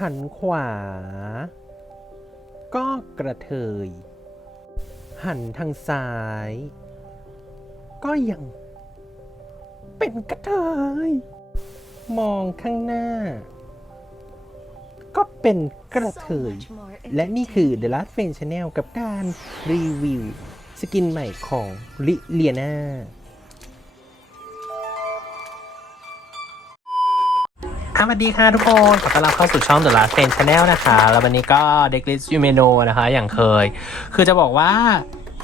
หันขวา ก็กระเทย หันทางซ้าย ก็ยัง เป็นกระเทย มองข้างหน้า ก็เป็นกระเทย และนี่คือ The Last Friend Channel กับการรีวิว สกินใหม่ของลิเลียนา สวัสดีค่ะทุกคน ขอต้อนรับเข้าสู่ช่อง The Last Friend Channel นะคะ แล้ววันนี้ก็เด็กลิสยูเมโนนะคะ อย่างเคย คือจะบอกว่า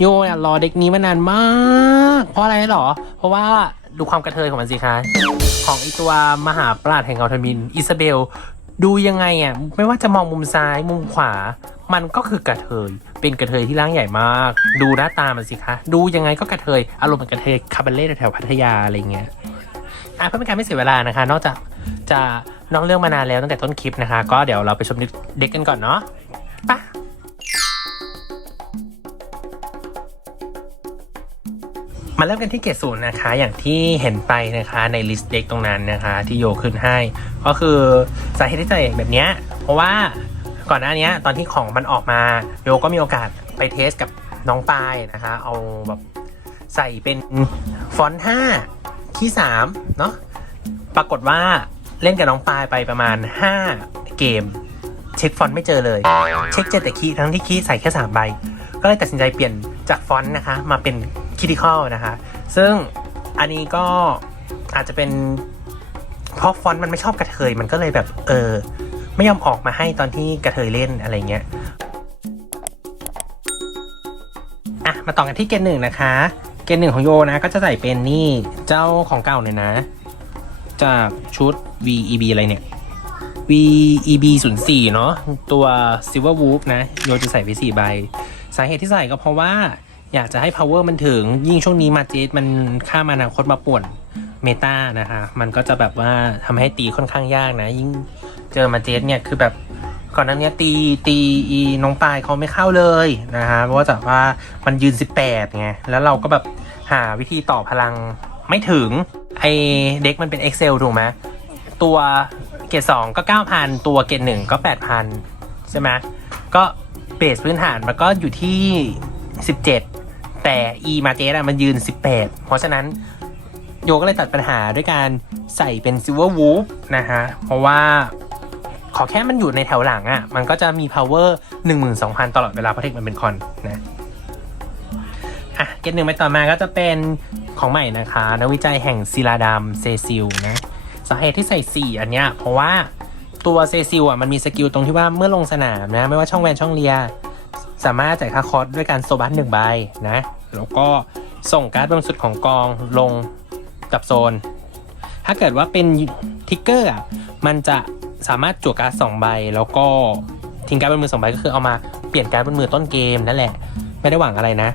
โยเนี่ยรอเด็กนี้มานานมาก เพราะอะไรหรอ เพราะว่าดูความกระเทยของมันสิคะ ของไอตัวมหาปราดแห่งอัลทมิน อิซาเบล ดูยังไงอะ ไม่ว่าจะมองมุมซ้ายมุมขวา มันก็คือกระเทย เป็นกระเทยที่ร่างใหญ่มาก ดูหน้าตามันสิคะ ดูยังไงก็กระเทย อารมณ์เหมือนกระเทยคาบาเล่แถวพัทยาอะไรเงี้ย อะเพื่อเป็นการไม่เสียเวลานะคะ นอกจาก จะนอกเรื่องมานานแล้วตั้งแต่ต้นคลิปนะคะ ก็เดี๋ยวเราไปชมเด็กกันก่อนเนาะไปะมาเริ่มกันที่เกรดศูนย์นะคะ อย่างที่เห็นไปนะคะในลิสต์เด็กตรงนั้นนะคะ ที่โยขึ้นให้ ก็คือสาเหตุที่จะเห็นแบบเนี้ยเพราะว่าก่อนหน้านี้ตอนที่ของมันออกมาโยก็มีโอกาสไปเทสกับน้องปายนะคะ เอาแบบใส่เป็นฟอนต์5ขี้3เนาะปรากฏว่า เล่นกับน้องปายไปประมาณ 5 เกม เช็คฟอนต์ไม่เจอเลย เช็คเจอแต่คีย์ทั้งที่คีย์ใส่แค่3ใบ ก็เลยตัดสินใจเปลี่ยนจากฟอนต์นะคะ มาเป็นคิดิคอลนะคะ ซึ่งอันนี้ก็อาจจะเป็นเพราะฟอนต์มันไม่ชอบกระเทยมันก็เลยแบบเออไม่ยอมออกมาให้ตอนที่กระเทยเล่นอะไรเงี้ยอะมาต่อกันที่เกณฑ์หนึ่งนะคะ เกณฑ์หนึ่งของโยนะก็จะใส่เป็นนี่เจ้าของเก่าเนี่ยนะ จากชุด VEB อะไรเนี่ย VEB 0 4เนาะตัว Silver Wolf นะ โยจะใส่ไป4ใบ สาเหตุที่ใส่ก็เพราะว่าอยากจะให้ power มันถึงยิ่งช่วงนี้มาเจสมันข้ามอนาคตมาป่วนเมตานะคะ มันก็จะแบบว่าทำให้ตีค่อนข้างยากนะ ยิ่งเจอมาเจสเนี่ยคือแบบก่อนหน้านี้ตีตีอีน้องปลายเขาไม่เข้าเลยนะคะเพราะว่าจากว่ามันยืน 18ไงแล้วเราก็แบบหาวิธีต่อพลังไม่ถึง ไอเด็กมันเป็น Excel ถูกไหมตัวเกรดสองก็9,000ตัวเกรดหนึ่งก็8,000ใช่ไหมก็เบสพื้นฐานมันก็อยู่ที่17แต่ E มาเจสอะมันยืน18เพราะฉะนั้นโยก็เลยตัดปัญหาด้วยการใส่เป็น Silver Wolf นะฮะ เพราะว่าขอแค่มันอยู่ในแถวหลังอะ่ะ มันก็จะมี power 12,000 ตลอดเวลาเพราะเทคมันเป็นคอนนะ อะ เกณฑ์หนึ่งไปต่อมาก็จะเป็น ของใหม่นะคะนักวิจัยแห่งซิลาดามเซซิลนะสาเหตุที่ใส่ 4 อันเนี้ยเพราะว่าตัวเซซิลอะมันมีสกิลตรงที่ว่าเมื่อลงสนามนะไม่ว่าช่องแวนช่องเลีย สามารถจ่ายค่าคอร์สด้วยการโซบัสหนึ่งใบนะแล้วก็ส่งการ์ดบนสุดของกองลงกับโซน ถ้าเกิดว่าเป็นทิกเกอร์อะมันจะสามารถจั่วการ์ดสองใบ แล้วก็ทิ้งการ์ดบนมือสองใบก็คือเอามาเปลี่ยนการ์ดบนมือต้นเกมนั่นแหละ ไม่ได้หวังอะไรนะ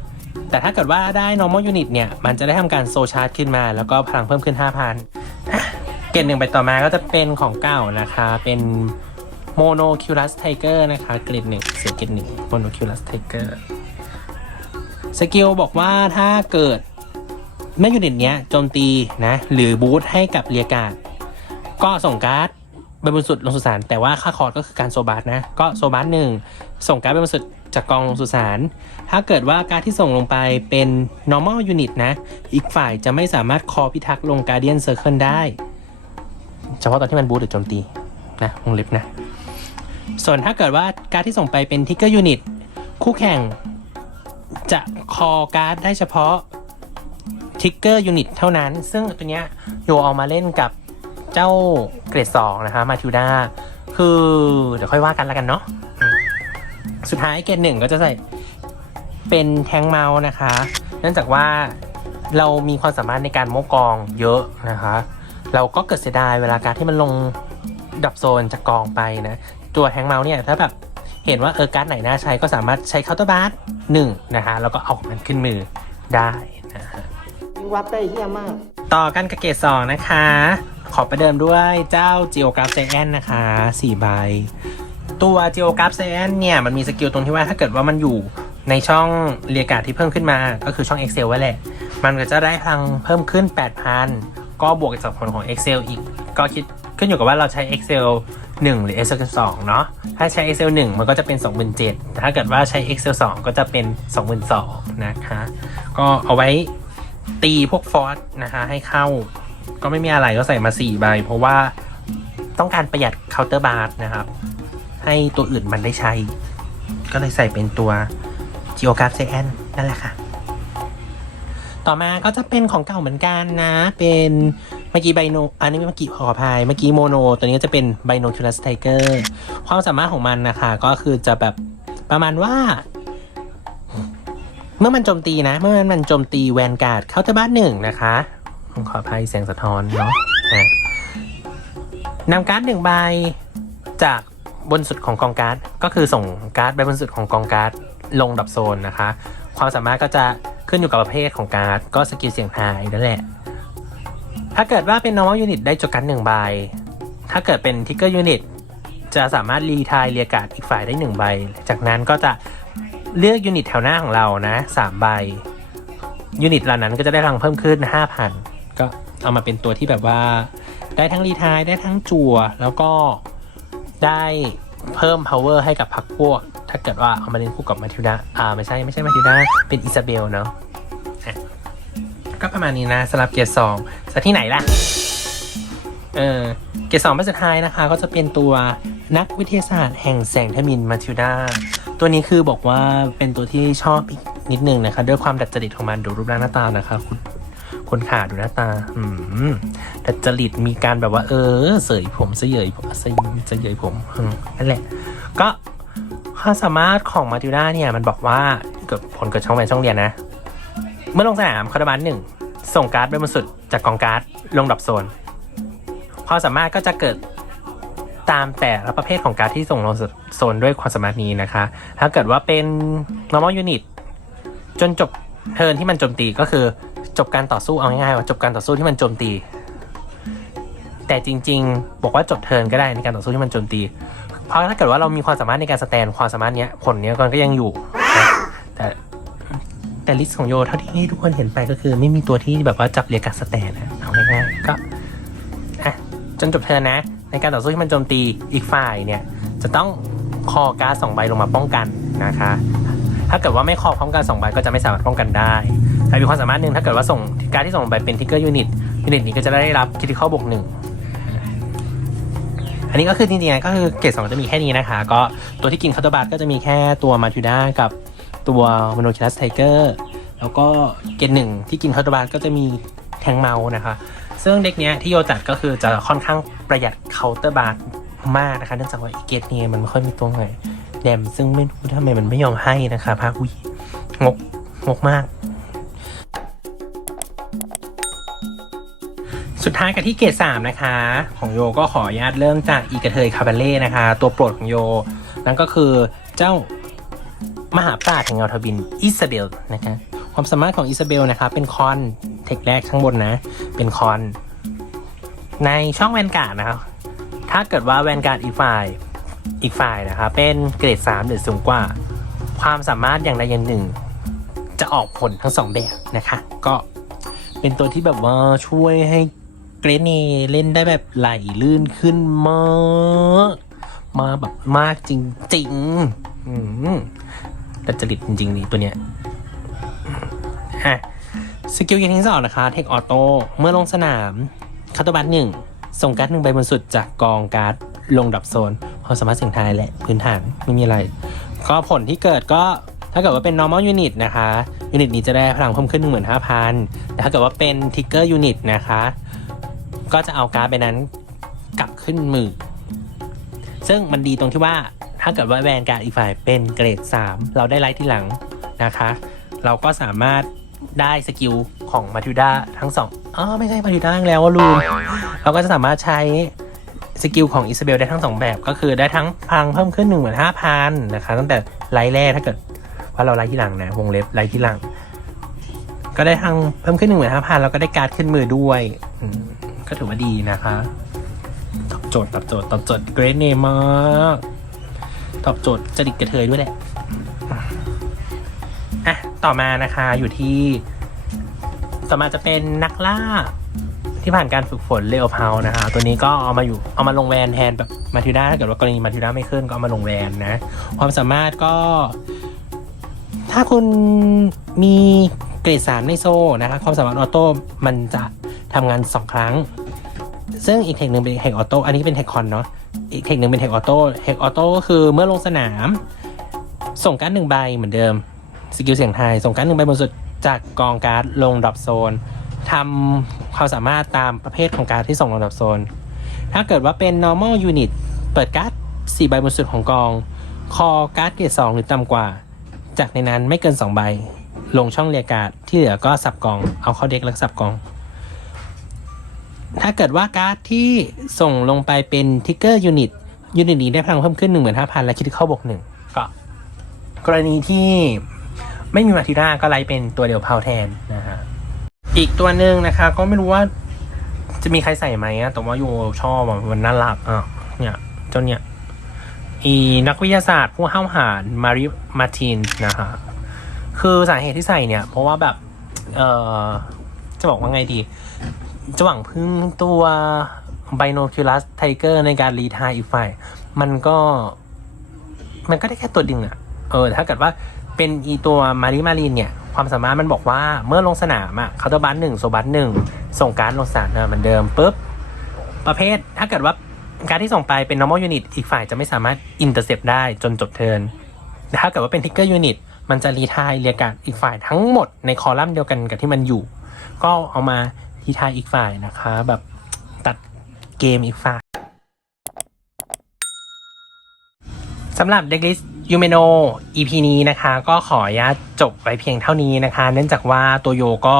แต่ถ้าเกิดว่าได้ normal unit เนี่ย มันจะได้ทำการโซชาร์จขึ้นมา แล้วก็พลังเพิ่มขึ้น 5,000 เกณฑ์หนึ่งไปต่อมาก็จะเป็นของเก่านะคะ เป็น monoculus tiger นะคะ เกรดหนึ่งเสียเกรดหนึ่ง monoculus tiger สกิลบอกว่าถ้าเกิดแม่ยูนิตเนี้ยโจมตีนะ หรือบูทให้กับเรียกาดก็ส่งการ์ดไปบนสุดลงสุสานแต่ว่าค่าคอร์สก็คือการโซบาสนะ ก็โซบาสหนึ่งส่งการ์ดไปบนสุด จากกองสุสาน ถ้าเกิดว่าการที่ส่งลงไปเป็น normal unit นะ อีกฝ่ายจะไม่สามารถคอพิทักษ์ลง guardian circle ได้ เฉพาะตอนที่มันบูทหรือโจมตี นะวงเล็บนะ ส่วนถ้าเกิดว่าการที่ส่งไปเป็นทิกเกอร์ยูนิตคู่แข่งจะคอการ์ดได้เฉพาะทิกเกอร์ยูนิตเท่านั้น ซึ่งตัวเนี้ยโยเอามาเล่นกับเจ้าเกรดสองนะคะมาทิวดาคือ เดี๋ยวค่อยว่ากันแล้วกันเนาะ สุดท้ายเกรดหนึ่งก็จะใส่เป็นแทงเมาส์นะคะ เนื่องจากว่าเรามีความสามารถในการโมกองเยอะนะคะ เราก็เกิดเสียดายเวลาการที่มันลงดับโซนจากกองไปนะ ตัวแฮงเมาส์เนี่ยถ้าแบบเห็นว่าเออการ์ดไหนน่าใช้ก็สามารถใช้เคาน์เตอร์บาร์หนึ่งนะคะแล้วก็เอามันขึ้นมือได้นะฮะวัดได้เฮี้ยมาก ต่อกันกับเกรดสองนะคะ ขอประเดิมด้วยเจ้า Geograph c i a n นะคะ4ใบ ตัว Geograph c i a n เนี่ยมันมีสกิลตรงที่ว่าถ้าเกิดว่ามันอยู่ในช่องเรียกการ์ดที่เพิ่มขึ้นมาก็คือช่อง Excel ไว้แหละ มันก็จะได้พลังเพิ่มขึ้น 8,000 ก็บวกจากผลของ Excel อีก ก็คิดขึ้นอยู่กับว่าเราใช้ Excel 1 หรือ Excel 2 เนาะ ถ้าใช้ Excel 1 มันก็จะเป็น 27,000แต่ถ้าเกิดว่าใช้ Excel 2 ก็จะเป็น 22,000นะคะ ก็เอาไว้ตีพวกฟอสนะคะให้เข้า ก็ไม่มีอะไรก็ใส่มา 4 ใบ เพราะว่าต้องการประหยัดเคาน์เตอร์บาร์นะครับ ให้ตัวอื่นมันได้ใช้ ก็เลยใส่เป็นตัว Geograph Giant นั่นแหละค่ะ ต่อมาก็จะเป็นของเก่าเหมือนกันนะ เป็นเมื่อกี้ไบโน อันนี้เมื่อกี้ขออภัย เมื่อกี้โมโน ตัวนี้ก็จะเป็นไบโนคิลัสไทเกอร์ความสามารถของมันนะคะ ก็คือจะแบบประมาณว่า เมื่อมันโจมตีนะ เมื่อมันโจมตีแวนการ์ดเข้าเตอร์บ้านหนึ่งนะคะขออภัยแสงสะท้อนเนาะอะนำการ์ดหนึ่งใบจาก บนสุดของกองการ์ดก็คือส่งการ์ดไปบนสุดของกองการ์ดลงดับโซนนะคะ ความสามารถก็จะขึ้นอยู่กับประเภทของการ์ดก็สกิลเสียงทายนั่นแหละ ถ้าเกิดว่าเป็น normal unit ได้จดกันหนึ่งใบ ถ้าเกิดเป็น trigger unit จะสามารถรีทายเรียกาดอีกฝ่ายได้หนึ่งใบ จากนั้นก็จะเลือกยูนิตแถวหน้าของเรานะสามใบยูนิตเหล่านั้นก็จะได้พลังเพิ่มขึ้น 5,000 ก็เอามาเป็นตัวที่แบบว่า ได้ทั้งรีทายได้ทั้งจั่วแล้วก็ ได้เพิ่ม power ให้กับพรรคพวก ถ้าเกิดว่าเอามาเล่นคู่กับมาทิวดาอ่าไม่ใช่ไม่ใช่มาทิวดาเป็นอิซาเบลเนาะก็ประมาณนี้นะสำหรับเกียร์สองจะที่ไหนล่ะ เออเกรดสองใบสุดท้ายนะคะ ก็จะเป็นตัวนักวิทยาศาสตร์แห่งแสงทมินมาทิวดาตัวนี้คือบอกว่าเป็นตัวที่ชอบอีกนิดนึงนะคะ ด้วยความดัดจริตของมันดูรูปร่างหน้าตานะคะ คุณคนขาดูหน้าตา อืม ดัดจริตมีการแบบว่า เออ เสยผมเสยผมเสยเสยผมอืมนั่นแหละ ก็ความสามารถของมาทิวดาเนี่ย มันบอกว่าเกิดผลเกิดช่องแหวนช่องเรียนนะ เมื่อลงสนามคาร์บานหนึ่งส่งการ์ดไปบนสุดจากกองการ์ดลงดับโซนความสามารถก็จะเกิดตามแต่ละประเภทของการดที่ส่งลงโซนด้วยความสามารถนี้นะคะ ถ้าเกิดว่าเป็น normal unit จนจบเทิร์นที่มันโจมตีก็คือจบการต่อสู้เอาง่ายๆว่าจบการต่อสู้ที่มันโจมตี แต่จริง ๆ บอกว่าจบเทิร์นก็ได้ในการต่อสู้ที่มันโจมตี เพราะถ้าเกิดว่าเรามีความสามารถในการสแตนความสามารถเนี้ยผลเนี้ยมันก็ยังอยู่ แต่แต่ลิสต์ของโยเท่าที่ทุกคนเห็นไปก็คือ ไม่มีตัวที่แบบว่าจับเรียกการสแตนนะเอาง่ายๆก็อะจนจบเทิร์นนะ ในการต่อสู้ที่มันโจมตีอีกฝ่ายเนี่ยจะต้องคอการ์ดสองใบลงมาป้องกันนะคะ ถ้าเกิดว่าไม่คอพร้อมกันสองใบก็จะไม่สามารถป้องกันได้แต่มีความสามารถหนึ่งถ้าเกิดว่าส่งการที่ส่งไปเป็นทิกเกอร์ยูนิตยูนิตนี้ก็จะได้รับคิติคอลบวกหนึ่ง อันนี้ก็คือจริงๆก็คือเกรดสองจะมีแค่นี้นะคะ ก็ตัวที่กินคาร์ตบาร์ก็จะมีแค่ตัวมาทูด้ากับตัวมโนคิลัสไทเกอร์แล้วก็เกรดหนึ่งที่กินคาร์ตบาร์ก็จะมีแทงเมานะคะ ซึ่งเด็กเนี้ยที่โยจัดก็คือจะค่อนข้างประหยัดเคาน์เตอร์บาร์มากนะคะเนื่องจากว่าเกตเนี่ยมันไม่ค่อยมีตัวไหนแดมซึ่งไม่รู้ทำไมมันไม่ยอมให้นะคะภาควิงกงกมาก สุดท้ายกันที่เกรดสามนะคะ ของโยก็ขออนุญาตเริ่มจากอีกระเทยคาบาเล่นะคะ ตัวโปรดของโย นั่นก็คือเจ้ามหาปราชญ์แห่งเงาทบินอิซาเบลนะคะความสามารถของอิซาเบลนะคะเป็นคอนเทคแรกข้างบนนะ เป็นคอน ในช่องแวนการ์ดนะครับ ถ้าเกิดว่าแวนการ์ดอีกฝ่ายอีกฝ่ายนะคะเป็นเกรด 3 หรือสูงกว่า ความสามารถอย่างใดอย่างหนึ่ง จะออกผลทั้งสองแบบนะคะ ก็เป็นตัวที่แบบว่าช่วยให้ เกรดเนเล่นได้แบบไหลลื่นขึ้นมากมาแบบมากจริงๆอืมแต่จริตจริงๆนี่ตัวเนี้ยอะสกิลยิงทิ้งสองนะคะ เทคออโต้ เมื่อลงสนามคาตบัตหนึ่งส่งการ์ดหนึ่งใบบนสุดจากกองการ์ดลงดับโซนความสามารถเสียงทายแหละพื้นฐานไม่มีอะไร ก็ผลที่เกิดก็ถ้าเกิดว่าเป็น normal unit นะคะยูนิตนี้จะได้พลังเพิ่มขึ้น 15,000แต่ถ้าเกิดว่าเป็น trigger unit นะคะ ก็จะเอาการ์ดไปนั้นกลับขึ้นมือ ซึ่งมันดีตรงที่ว่าถ้าเกิดว่าแวนการ์ดอีกฝ่ายเป็นเกรด 3 เราได้ไลท์ที่หลังนะคะ เราก็สามารถได้สกิลของมาทิวดาทั้งสองอ๋อไม่ใช่มาทิวดาแล้วว่าลูมเราก็จะสามารถใช้สกิลของอิซาเบลได้ทั้งสองแบบก็คือได้ทั้งพลังเพิ่มขึ้น1 5 0 0 0นห้าพนะคะ ตั้งแต่ไลท์แรกถ้าเกิดว่าเราไลท์ที่หลังนะวงเล็บไลท์ที่หลัง ก็ได้ทั้งเพิ่มขึ้น1 5 0 0 0แล้วก็ได้การ์ดขึ้นมือด้วย ก็ถือว่าดีนะคะตอบโจทย์ตอบโจทย์ตอบโจทย์เกรดเนมากตอบโจทย์จริตกระเทยด้วยแหละอะต่อมานะคะอยู่ที่ ต่อมาจะเป็นนักล่า ที่ผ่านการฝึกฝนเลโอพาวนะคะ ตัวนี้ก็เอามาอยู่เอามาลงแวนแทนแบบมาทิด้าถ้าเกิดว่ากรณีมาทิด้าไม่ขึ้นก็เอามาลงแวนนะ ความสามารถก็ ถ้าคุณมีเกรดสามในโซ่นะคะ ความสามารถออโต้มันจะ ทำงานสองครั้ง ซึ่งอีกเทคหนึ่งเป็นเทคออโต้อันนี้เป็นเทคคอนเนาะอีกเทคหนึ่งเป็นเทคออโต้เทคออโต้ก็คือเมื่อลงสนาม ส่งการ์ดหนึ่งใบเหมือนเดิมสกิลเสียงไทย ส่งการ์ดหนึ่งใบบนสุดจากกองการ์ดลงดรอปโซนทำความสามารถตามประเภทของการ์ดที่ส่งลงดรอปโซน ถ้าเกิดว่าเป็น normal unit เปิดการ์ด4ใบบนสุดของกอง คอการ์ดเกรด2หรือต่ำกว่า จากในนั้นไม่เกิน 2 ใบ ลงช่องเรียกการ์ดที่เหลือก็สับกอง เอาเข้าเด็กแล้วสับกอง ถ้าเกิดว่าการ์ดที่ส่งลงไปเป็นทิกเกอร์ยูนิตยูนิตนี้ได้พลังเพิ่มขึ้น 15,000 และคิดเข้าบวกหนึ่งก็กรณีที่ไม่มีมาทิด้าก็ไล่เป็นตัวเดียวเพาแทนนะฮะอีกตัวหนึ่งนะคะ ก็ไม่รู้ว่าจะมีใครใส่ไหมอะแต่ว่าโยชอบมันน่ารักอะเนี่ยเจ้าเนี่ยอีนักวิทยาศาสตร์ผู้ห้าวหาญมาริมาตินนะฮะคือสาเหตุที่ใส่เนี่ย เพราะว่าแบบ เออจะบอกว่าไงดี จะหวังพึ่งตัวไบโนคิลัสไทเกอร์ในการรีทายอีกฝ่าย มันก็ มันก็ได้แค่ตัวดึงอะเออ ถ้าเกิดว่าเป็นอีตัวมาริมารีนเนี่ย ความสามารถมันบอกว่าเมื่อลงสนามอะเคาตอร์บัสหนึ่งโซบัสหนึ่งส่งการลงสนามเหมือนเดิมปุ๊บ ประเภทถ้าเกิดว่าการที่ส่งไปเป็น normal unit อีกฝ่ายจะไม่สามารถ intercept ได้จนจบเทิร์นแต่ถ้าเกิดว่าเป็น ticker unit มันจะรีทายเรียกการอีกฝ่ายทั้งหมดในคอลัมน์เดียวกันกับที่มันอยู่ ก็เอามา รีทายอีกฝ่ายนะคะ แบบตัดเกมอีกฝ่ายสำหรับเด็กลิสยูเมโน EP นี้นะคะ ก็ขออนุญาตจบไปเพียงเท่านี้นะคะ เนื่องจากว่าตัวโยก็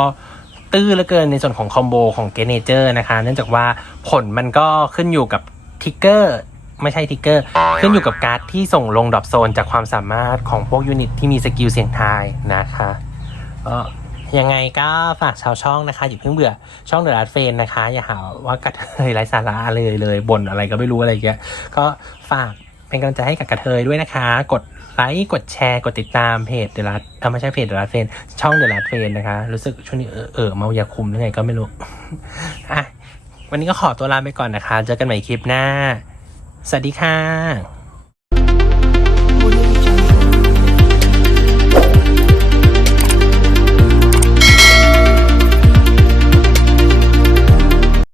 ตื้อเหลือเกินในส่วนของคอมโบของเกเนเจอร์นะคะ เนื่องจากว่าผลมันก็ขึ้นอยู่กับทิกเกอร์ไม่ใช่ทิกเกอร์ ขึ้นอยู่กับการ์ดที่ส่งลงดรอปโซนจากความสามารถของพวกยูนิตที่มีสกิลเสียงทายนะคะก็ ยังไงก็ฝากชาวช่องนะคะอย่าเพิ่งเบื่อช่องเดอะรัดเฟนนะคะ อย่าหาว่ากระเทยไร้สาระเลยเลยบ่นอะไรก็ไม่รู้อะไรเงี้ยก็ฝากเป็นกำลังใจให้กับกระเทยด้วยนะคะ กดไลค์กดแชร์กดติดตามเพจเดลัสเออไม่ใช่เพจเดลัสเฟนช่องเดลัสเฟนนะคะ รู้สึกช่วงนี้เออเออเมายาคุมหรือไงก็ไม่รู้อะวันนี้ก็ขอตัวลาไปก่อนนะคะ เจอกันใหม่คลิปหน้า สวัสดีค่ะ